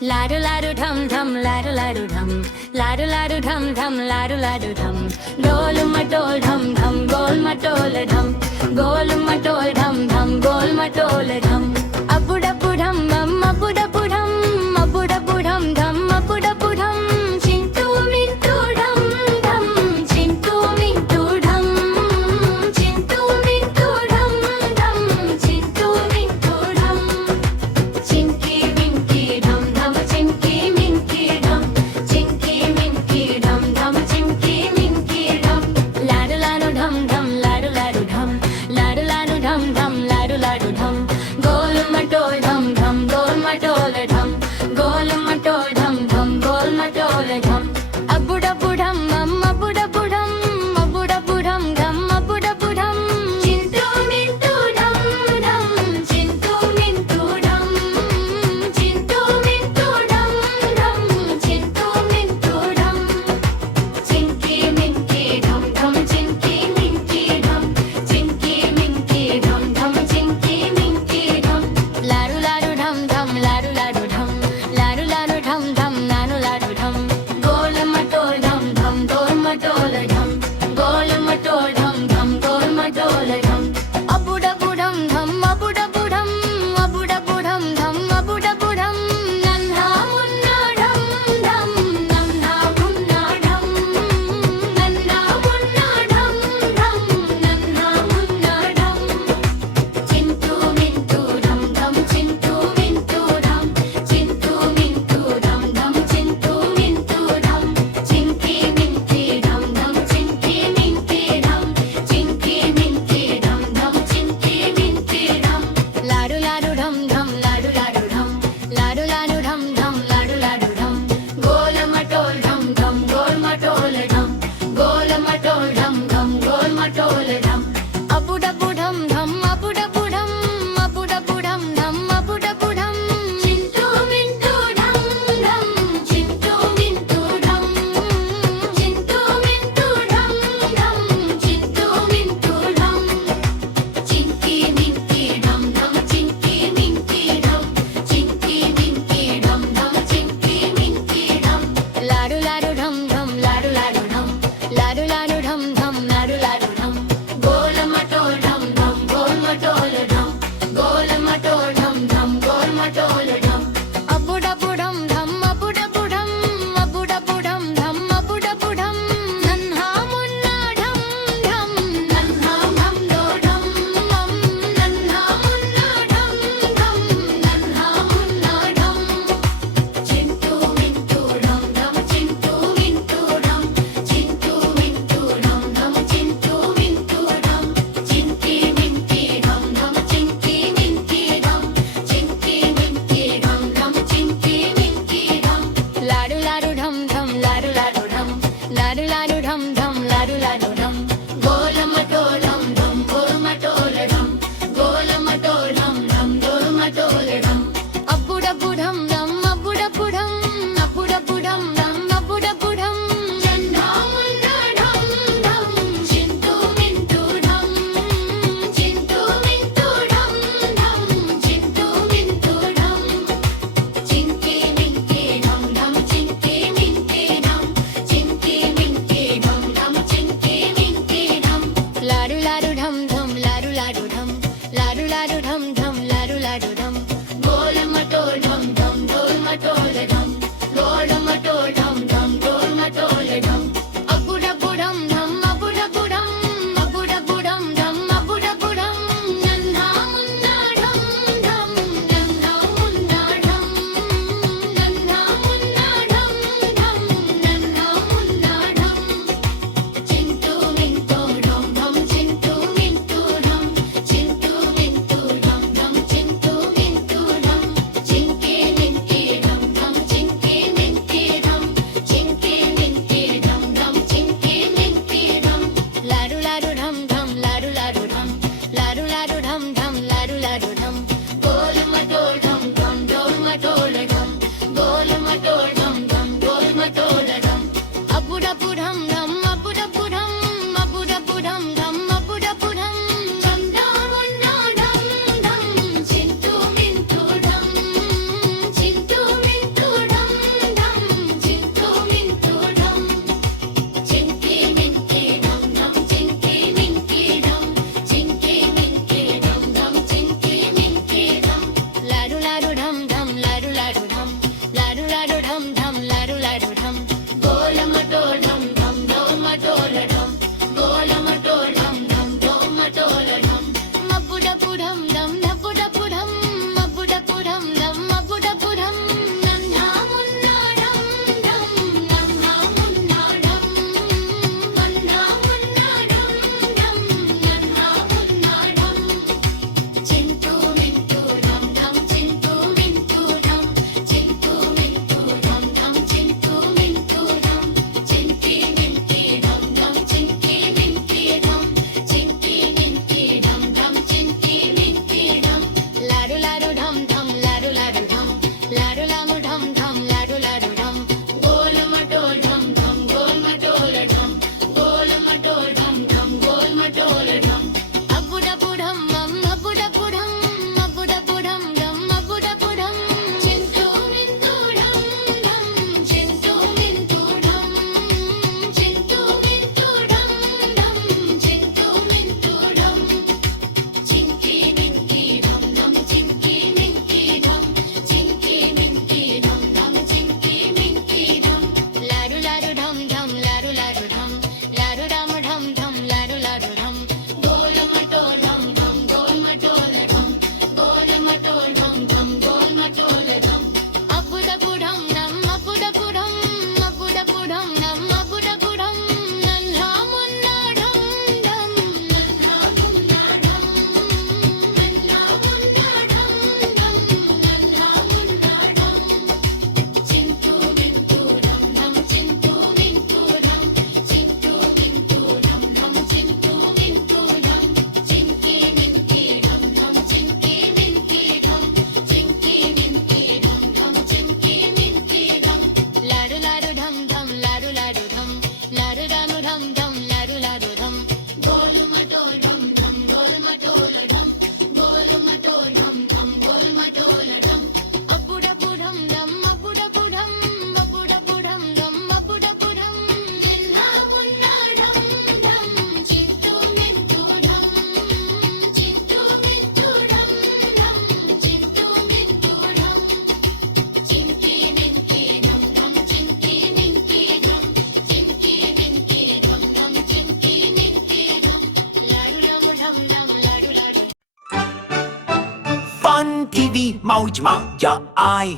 Ladu ladu dum dum, ladu ladu dum, ladu ladu dum dum, ladu ladu dum. Dol matol dum dum, gol matol dum, gol matol dum dum, gol matol dum. Apudapu dum dum, apudapu dum, apudapu dum dum, apudapu dum. Chintu mintu dum dum, chintu mintu dum, chintu mintu dum dum, chintu mintu dum. Chinky minky dum dum, chinky minky dum, chinky minky dum dum, chinky minky dum. Ladu ladu dum dum, ladu ladu dum, ladu ladu dum dum, ladu ladu dum. Gol matol dum dum, gol matol dum, gol matol dum dum, gol matol dum. Abudabu dum dum, abudabu dum, abudabu dum dum, abudabu dum. Chintu mintu dum dum, chintu mintu dum, chintu mintu dum dum, chintu mintu dum. Chinky minky dum dum, chinky minky dum, chinky minky dum dum, chinky minky dum. Ladu ladu dum dum, ladu ladu dum, ladu ladu dum dum, ladu ladu dum. Gol matol dum dum, gol matol dum, gol matol dum dum, gol matol dum. Abudabu dum dum, abudabu dum, abudabu dum dum, abudabu dum. Nanha munna dum dum, nanha munna dum, nanha munna dum dum, nanha munna dum. Chintu mintu dum dum, chintu mintu dum, chintu mintu dum dum, chintu mintu dum. Chinky minky dum dum, chinky minky dum, chinky minky dum dum, chinky minky dum. Ladu ladu dum dum, ladu ladu dum, ladu ladu dum dum, ladu ladu dum. Gol matol dum dum, gol matol dum, gol matol dum dum, gol matol dum. Abudabu dum dum, abudabu dum, abudabu dum dum, abudabu dum. Chintu mintu dum dum, chintu mintu dum, chintu mintu dum dum, chintu mintu dum. Chinky minky dum dum, chinky minky dum, chinky minky dum dum, chinky minky dum. Ladu ladu dum dum, ladu ladu dum, ladu ladu dum dum, ladu ladu dum. Gol matol dum dum, gol matol dum, gol matol dum dum, gol matol dum. Abudabu dum dum, abudabu dum, abudabu dum dum, abudabu dum. Nanha munna dum dum, nanha mamdo dum dum, nanha munna dum dum, nanha munna dum. Chintu mintu dum dum, chintu mintu dum, chintu mintu dum dum, chintu mintu dum. Chinky minky dum dum, chinky minky dum, chinky minky dum dum, chinky minky dum. Ladu ladu dum dum, ladu ladu dum, ladu ladu dum dum, ladu ladu dum. Gol matol dum dum, gol matol dum, gol matol dum dum, gol matol dum. Abudabu dum dum, abudabu dum, abudabu dum dum, abudabu dum. Chanda munna dum dum, chintu mintu dum, chintu mintu dum dum, chintu mintu dum. Chinky minky dum dum, chinky minky dum, chinky minky dum dum, chinky minky dum. Ladu ladu dum dum, ladu ladu dum, ladu ladu dum dum, ladu ladu dum. Gol matol dum dum, gol matol dum, gol matol dum dum, gol matol dum. Abudabu dum dum, abudabu dum, abudabu dum dum, abudabu dum. Nanha munna dum dum, nanha munna dum, nanha munna dum dum, nanha munna dum. Chintu mintu dum dum, chintu mintu dum, chintu mintu dum dum, chintu mintu dum. Chinky minky dum dum, chinky minky dum, chinky minky dum dum, chinky minky dum. Ladu ladu dum dum, ladu ladu dum, ladu ladu dum dum, ladu ladu dum. Gol matol dum dum, gol matol dum, gol matol dum dum, gol matol dum. Abudabu dum dum, abudabu dum, abudabu dum dum, abudabu dum. Chanda munna dum dum, chintu mintu dum, chintu mintu fun TV मौज मजा आए